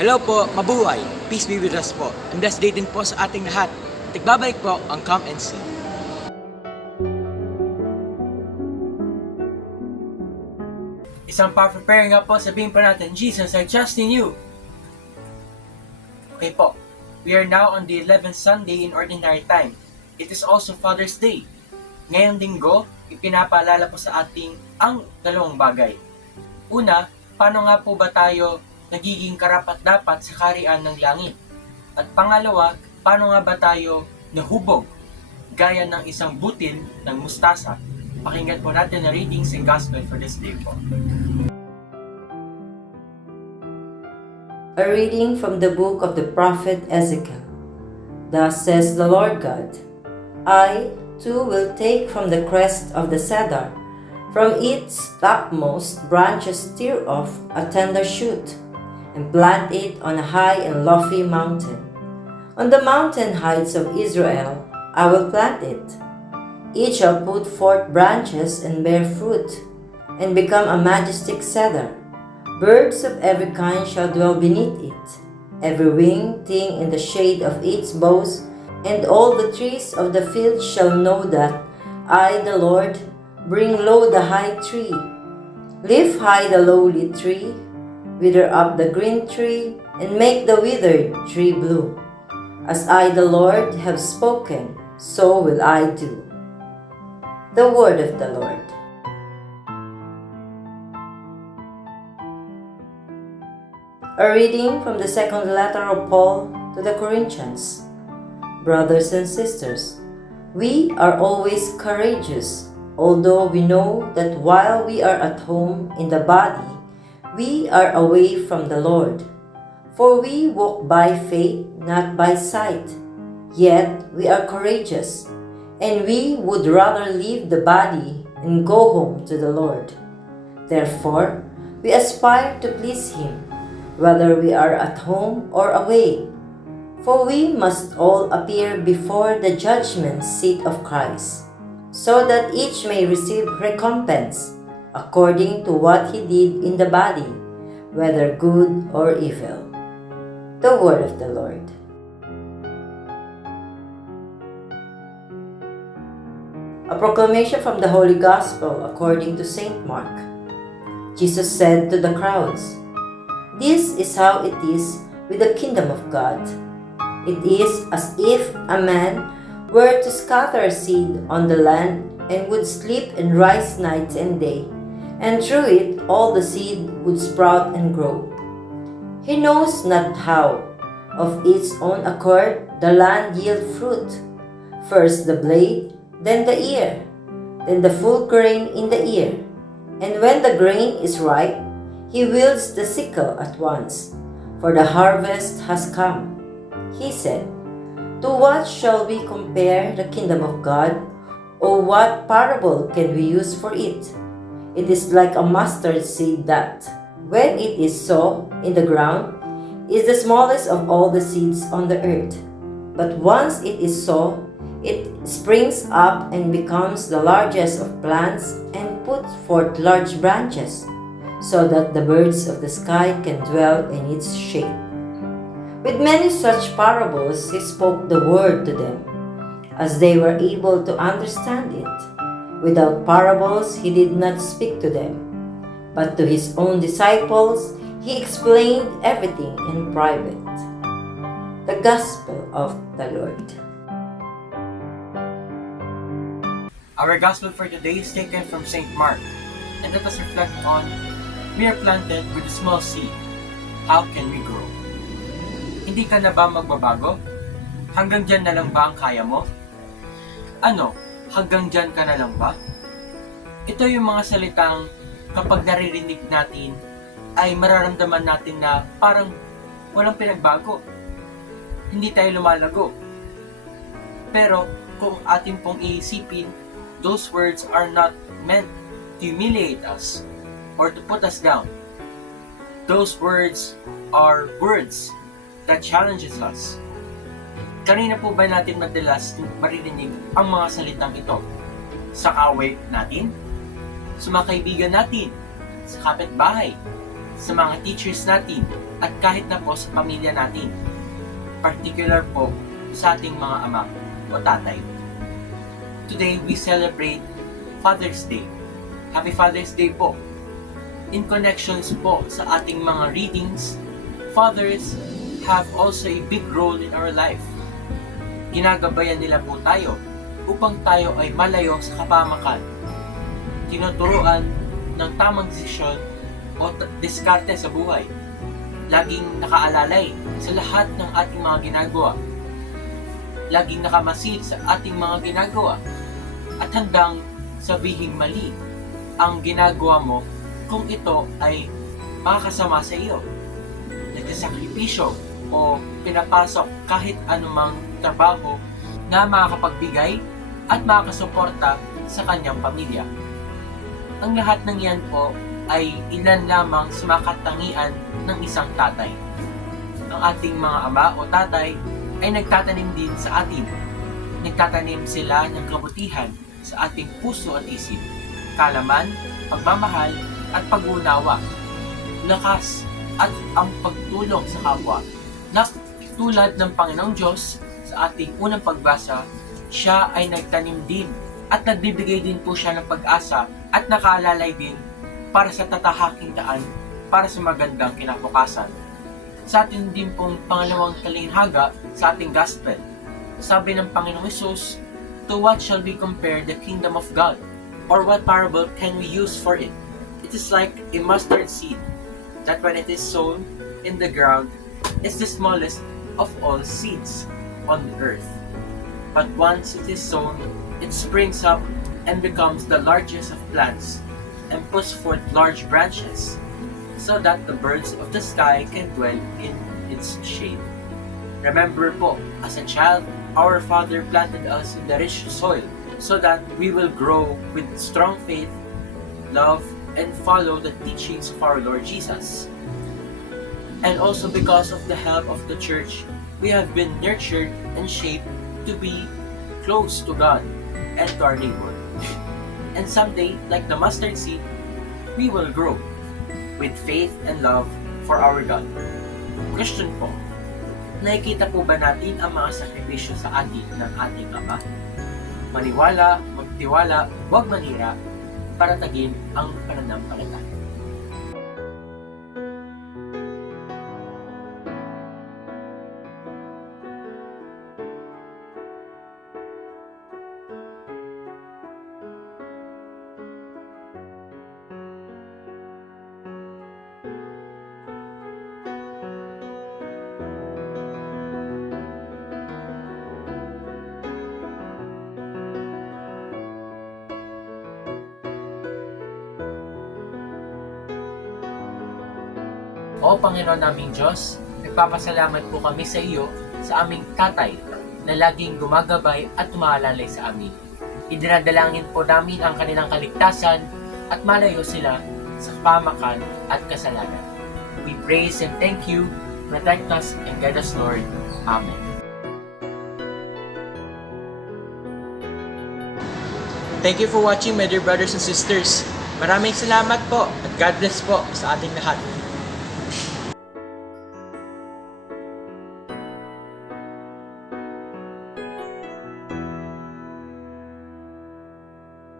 Hello po, mabuhay. Peace be with us po. And blessed day din po sa ating lahat. Tigbabalik po ang Come and See. Isang powerful prayer nga po, sabihin pa natin, Jesus, I trust in you. Okay po, we are now on the 11th Sunday in Ordinary Time. It is also Father's Day. Ngayong linggo, ipinapaalala po sa ating ang dalawang bagay. Una, paano nga po ba tayo nagiging karapat-dapat sa kaharian ng langit? At pangalawa, paano nga ba tayo nahubog gaya ng isang butil ng mustasa? Pakinggan po natin na readings and gospel for this day po. A reading from the book of the prophet Ezekiel. Thus says the Lord God, I too will take from the crest of the cedar, from its topmost branches tear off a tender shoot, and plant it on a high and lofty mountain. On the mountain heights of Israel I will plant it. It shall put forth branches and bear fruit, and become a majestic cedar. Birds of every kind shall dwell beneath it, every winged thing in the shade of its boughs, and all the trees of the field shall know that I, the Lord, bring low the high tree, lift high the lowly tree, wither up the green tree, and make the withered tree bloom. As I, the Lord, have spoken, so will I do. The word of the Lord. A reading from the second letter of Paul to the Corinthians. Brothers and sisters, we are always courageous, although we know that while we are at home in the body, we are away from the Lord. For we walk by faith, not by sight. Yet we are courageous, and we would rather leave the body and go home to the Lord. Therefore, we aspire to please Him, whether we are at home or away. For we must all appear before the judgment seat of Christ, so that each may receive recompense according to what he did in the body, whether good or evil. The word of the Lord. A proclamation from the Holy Gospel according to Saint Mark. Jesus said to the crowds, "This is how it is with the kingdom of God. It is as if a man were to scatter seed on the land and would sleep and rise night and day, and through it all the seed would sprout and grow. He knows not how, of its own accord, the land yield fruit, first the blade, then the ear, then the full grain in the ear. And when the grain is ripe, he wields the sickle at once, for the harvest has come." He said, "To what shall we compare the kingdom of God? Or what parable can we use for it? It is like a mustard seed that, when it is sown in the ground, is the smallest of all the seeds on the earth. But once it is sown, it springs up and becomes the largest of plants and puts forth large branches, so that the birds of the sky can dwell in its shade." With many such parables he spoke the word to them, as they were able to understand it. Without parables he did not speak to them, but to his own disciples he explained everything in private. The Gospel of the Lord. Our gospel for today is taken from St. Mark, and let us reflect on, we are planted with a small seed. How can we grow? Hindi ka na ba magbabago? Hanggang dyan na lang ba ang kaya mo? Ano? Hanggang dyan ka na lang ba? Ito yung mga salitang kapag naririnig natin ay mararamdaman natin na parang walang pinagbago. Hindi tayo lumalago. Pero kung atin pong iisipin, those words are not meant to humiliate us or to put us down. Those words are words that challenges us. Kanina po ba natin madalas maririnig ang mga salitang ito? Sa kaaway natin, sa mga kaibigan natin, sa kapitbahay, sa mga teachers natin, at kahit na po sa pamilya natin. Particular po sa ating mga ama o tatay. Today, we celebrate Father's Day. Happy Father's Day po! In connections po sa ating mga readings, fathers have also a big role in our life. Ginagabayan nila po tayo upang tayo ay malayo sa kapamakan. Tinuturuan ng tamang desisyon o diskarte sa buhay. Laging nakaalalay sa lahat ng ating mga ginagawa. Laging nakamasid sa ating mga ginagawa. At handang sabihing mali ang ginagawa mo kung ito ay makakasama sa iyo. Nagsasakripisyo o pinapasok kahit anumang trabaho na makakapagbigay at makakasuporta sa kanyang pamilya. Ang lahat ng yan po ay ilan lamang sa mga katangian ng isang tatay. Ang ating mga ama o tatay ay nagtatanim din sa atin. Nagtatanim sila ng kabutihan sa ating puso at isip, kalaman, pagmamahal, at pag-unawa, lakas, at ang pagtulong sa kapwa. Na tulad ng Panginoong Diyos sa ating unang pagbasa, siya ay nagtanim din at nagbibigay din po siya ng pag-asa at nakaalalay din para sa tatahaking daan para sa magandang kinabukasan. Sa atin din pong pangalawang talinghaga sa ating gospel, sabi ng Panginoong Hesus, "To what shall we compare the kingdom of God? Or what parable can we use for it? It is like a mustard seed, that when it is sown in the ground, is the smallest of all seeds on the earth. But once it is sown, it springs up and becomes the largest of plants, and puts forth large branches, so that the birds of the sky can dwell in its shade." Remember po, as a child, our Father planted us in the rich soil, so that we will grow with strong faith, love, and follow the teachings of our Lord Jesus. And also because of the help of the church, we have been nurtured and shaped to be close to God and to our neighbor. And someday, like the mustard seed, we will grow with faith and love for our God. Question po, nakikita po ba natin ang mga sakripisyo sa atin ng ating Ama? Maniwala, magtiwala, huwag manira, para tagin ang pananampalataya. O Panginoon naming Diyos, nagpapasalamat po kami sa iyo sa aming tatay na laging gumagabay at umaalalay sa amin. Idinadalangin po namin ang kanilang kaligtasan at malayo sila sa pamakan at kasalanan. We praise and thank you. Protect us and guide us, Lord. Amen. Thank you for watching, my dear brothers and sisters. Maraming salamat po at God bless po sa ating lahat.